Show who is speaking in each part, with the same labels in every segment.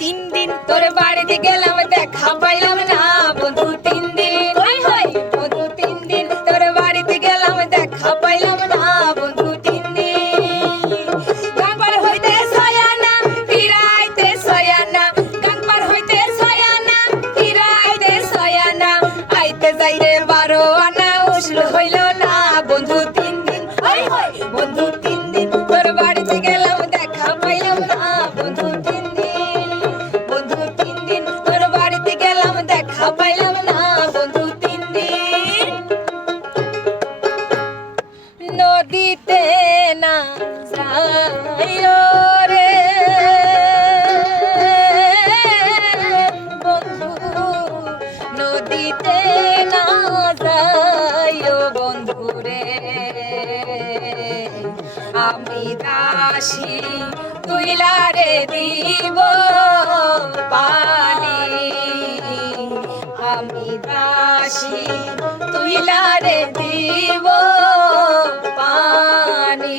Speaker 1: তিন দিন তোর বাড়িতে গেলাম, দেখা পাইলাম না, বন্ধু তিন দিন। হাই হাই বন্ধু তিন দিন তোর বাড়িতে গেলাম, দেখা পাইলাম না তিন দিন। হইতে ফিরাইতে হইতে ফিরাইতে আইতে বারো আনা উসল হইল আমি দাসী তুইলারে দিব পানি। আমি দাসী তুইলারে দিব পানি।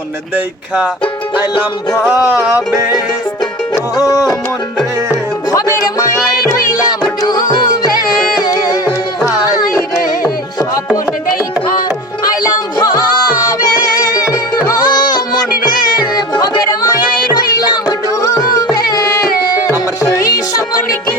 Speaker 2: স্বপ্ন দেখা আইলাম ভাবে। ও মন রে
Speaker 1: ভবের মায়ের রইলাম ডুবে। হাই রে। স্বপন দেখা আইলাম ভাবে। ও মন রে ভবের রইলাম ডুবে।
Speaker 2: আমার
Speaker 1: সেই স্বপন কি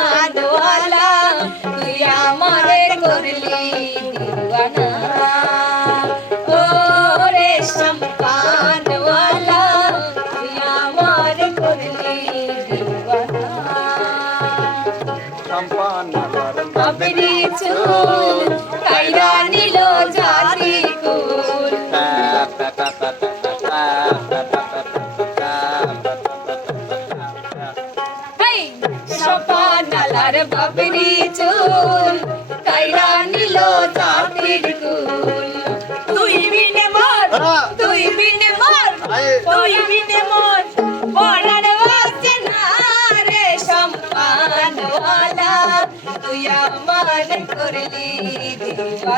Speaker 1: সপানালার বাবরি চুল কাইরা নিল জাতির কুল। তুই বিনে মর তুই বিনে মর তুই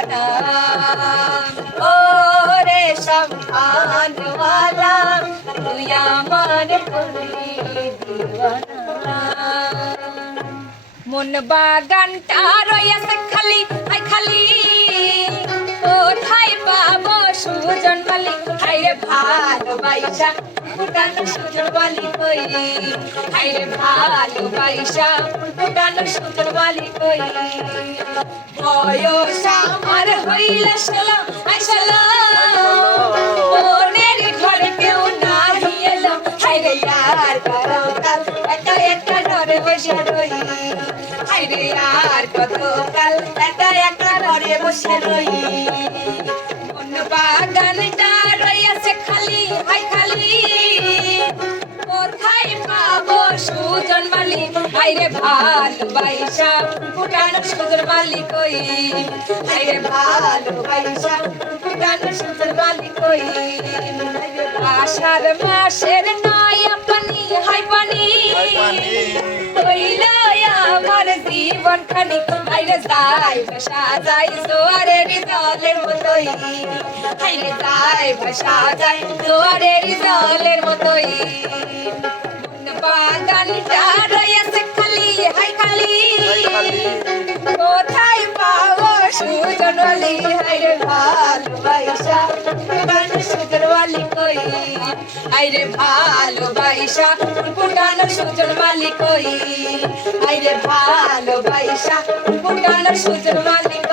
Speaker 1: দিবানা ও রে সম্পানওয়ালা তুই আমার করলি দিবানা মন বাগানটা রয়েছে বালি হাইরে ভালোবাসা ফুটানো সুজন বালি কই? হাইরে ভালোবাসা ফুটানো সুজন বালি কই? বয়স আমার হইল ষোলো আই ষোলো মনের ঘরে কেউ নাহি এলো হাইরে ইয়ার করতাল একা একা ঘরে বসে রই। হাইরে ইয়ার কত কাল একা একা ঘরে বসে রই। বাগানটা রইয়াছে খালি হাই খালি। কোথায় পাবো সুজন বালি হাইরে ভালোবাসা ফুটানো সুজন বালি কই হাইরে ভালোবাসা ফুটানো সুজন বালি কই আষাঢ় মাসের নয় পানি। হাই পানি। হইল আমার জীবন খানি আইরে যাই ভাষা যাই জোয়ারের জলের মতোই। আইরে যাই ভাষা যাই জোয়ারের জলের মতোই। বাগানটা রয়েছে খালি, হাই খালি। কোথায় পাবো সুজনওয়ালি হাইরে ভালোবাসা ফুটানো সুজনওয়ালি কই? আইরে ভালোবাসা ফুটানো মালিক কই আইরে ভালোবাসা সুজন মালিক